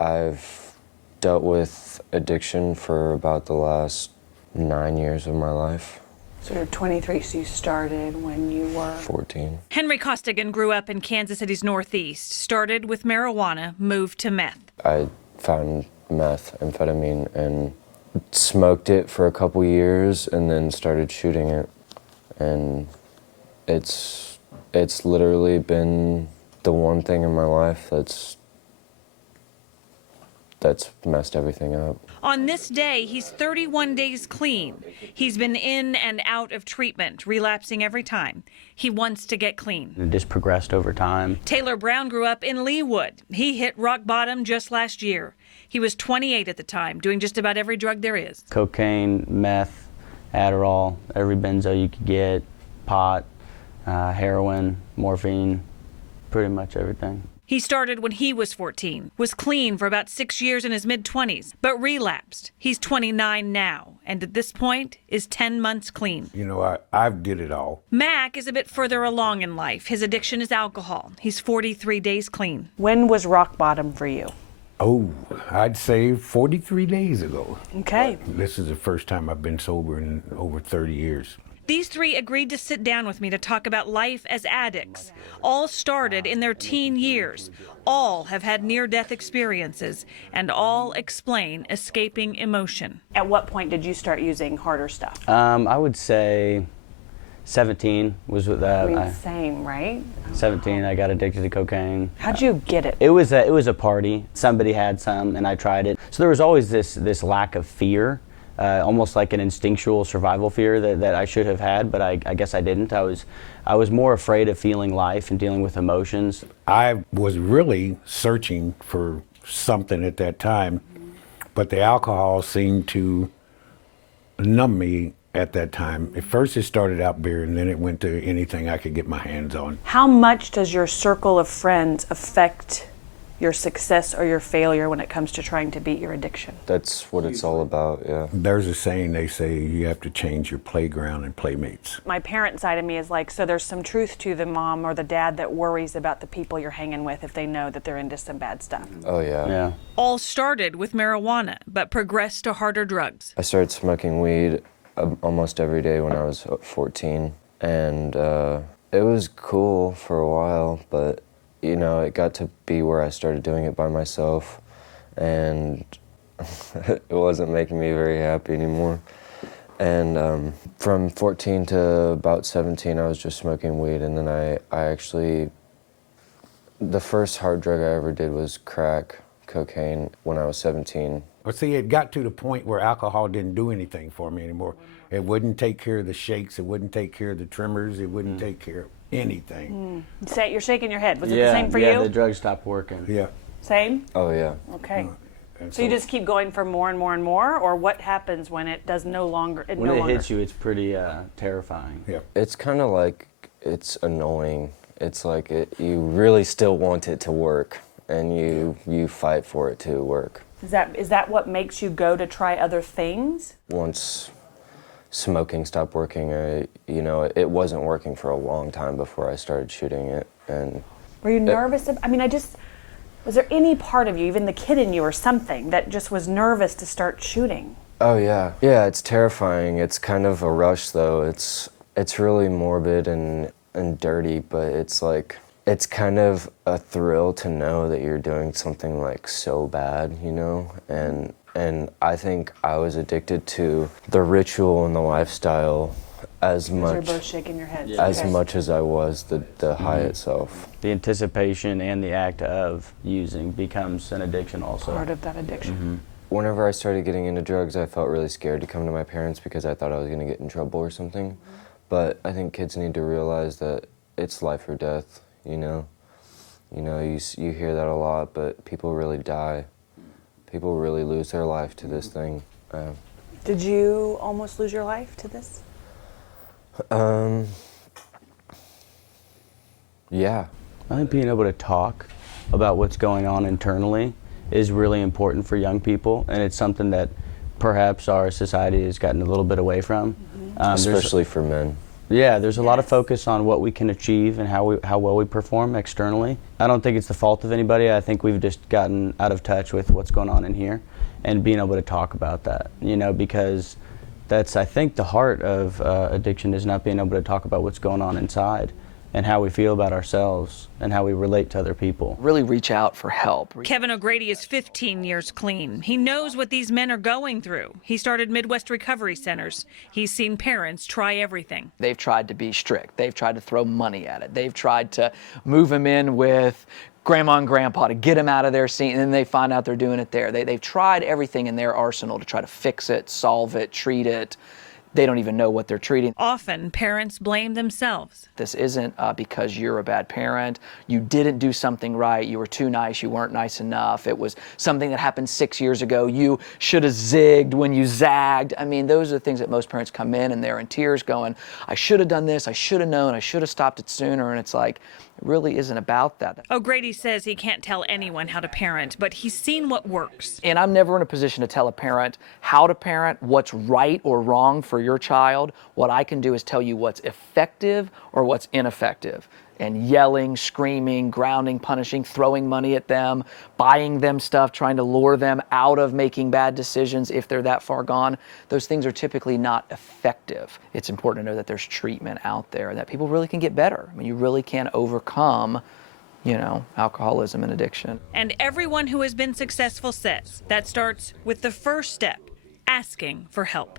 I've dealt with addiction for about the last 9 years of my life. So you're 23, so you started when you were 14. Henry Costigan grew up in Kansas City's Northeast, started with marijuana, moved to meth. I found methamphetamine and smoked it for a couple years and then started shooting it. And it's literally been the one thing in my life that's messed everything up. On this day, he's 31 days clean. He's been in and out of treatment, relapsing every time. He wants to get clean. It just progressed over time. Taylor Brown grew up in Leawood. He hit rock bottom just last year. He was 28 at the time, doing just about every drug there is. Cocaine, meth, Adderall, every benzo you could get, pot, heroin, morphine, pretty much everything. He started when he was 14, was clean for about 6 years in his mid-20s, but relapsed. He's 29 now, and at this point is 10 months clean. You know, I've did it all. Mac is a bit further along in life. His addiction is alcohol. He's 43 days clean. When was rock bottom for you? Oh, I'd say 43 days ago. Okay. This is the first time I've been sober in over 30 years. These three agreed to sit down with me to talk about life as addicts. All started in their teen years. All have had near-death experiences, and all explain escaping emotion. At what point did you start using harder stuff? I would say 17 was with that. Same, right? 17, I got addicted to cocaine. How'd you get it? It was a party. Somebody had some, and I tried it. So there was always this lack of fear. Almost like an instinctual survival fear that I should have had, but I guess I didn't. I was more afraid of feeling life and dealing with emotions. I was really searching for something at that time, but the alcohol seemed to numb me at that time. At first it started out beer, and then it went to anything I could get my hands on. How much does your circle of friends affect your success or your failure when it comes to trying to beat your addiction? That's what it's all about, yeah. There's a saying, they say you have to change your playground and playmates. My parent side of me is like, so there's some truth to the mom or the dad that worries about the people you're hanging with if they know that they're into some bad stuff. Oh, yeah. Yeah. All started with marijuana, but progressed to harder drugs. I started smoking weed almost every day when I was 14, and it was cool for a while, but you know, it got to be where I started doing it by myself, and it wasn't making me very happy anymore. And from 14 to about 17, I was just smoking weed, and then I actually, the first hard drug I ever did was crack cocaine when I was 17. Well, see, it got to the point where alcohol didn't do anything for me anymore. It wouldn't take care of the shakes, it wouldn't take care of the tremors, it wouldn't take care of anything. You're shaking your head. Was it the same for you? Yeah, the drugs stopped working. Yeah. Same? Oh, yeah. Okay. And So you just keep going for more and more and more, or what happens when it does no longer? When it hits you, it's pretty terrifying. Yeah. It's kind of like, it's annoying. It's like you really still want it to work, and you fight for it to work. Is that what makes you go to try other things? Once smoking stopped working, you know, it wasn't working for a long time before I started shooting it. And Were you nervous? Was there any part of you, even the kid in you or something, that just was nervous to start shooting? oh yeah, yeah, it's terrifying. It's kind of a rush though. It's really morbid and dirty, but it's like, it's kind of a thrill to know that you're doing something like so bad, you know? And I think I was addicted to the ritual and the lifestyle as much. You're both shaking your heads. As much as I was the high itself. The anticipation and the act of using becomes an addiction also. Part of that addiction. Whenever I started getting into drugs, I felt really scared to come to my parents because I thought I was going to get in trouble or something. But I think kids need to realize that it's life or death, you know? You know, you hear that a lot, but people really die. People really lose their life to this thing. Did you almost lose your life to this? Yeah. I think being able to talk about what's going on internally is really important for young people, and it's something that perhaps our society has gotten a little bit away from. Especially for men. Yeah, there's a lot of focus on what we can achieve and how well we perform externally. I don't think it's the fault of anybody. I think we've just gotten out of touch with what's going on in here and being able to talk about that, you know, because that's, I think, the heart of addiction is not being able to talk about what's going on inside and how we feel about ourselves and how we relate to other people. Really reach out for help. Kevin O'Grady is 15 years clean. He knows what these men are going through. He started Midwest Recovery Centers. He's seen parents try everything. They've tried to be strict. They've tried to throw money at it. They've tried to move him in with grandma and grandpa to get him out of their scene, and then they find out they're doing it there. They've tried everything in their arsenal to try to fix it, solve it, treat it. They don't even know what they're treating. Often, parents blame themselves. This isn't because you're a bad parent. You didn't do something right. You were too nice. You weren't nice enough. It was something that happened 6 years ago. You should have zigged when you zagged. I mean, those are the things that most parents come in and they're in tears going, I should have done this. I should have known. I should have stopped it sooner. And it's like, it really isn't about that. O'Grady says he can't tell anyone how to parent, but he's seen what works. And I'm never in a position to tell a parent how to parent, what's right or wrong for your child. What I can do is tell you what's effective or what's ineffective. And yelling, screaming, grounding, punishing, throwing money at them, buying them stuff, trying to lure them out of making bad decisions if they're that far gone, those things are typically not effective. It's important to know that there's treatment out there and that people really can get better. I mean, you really can overcome, you know, alcoholism and addiction. And everyone who has been successful says that starts with the first step, asking for help.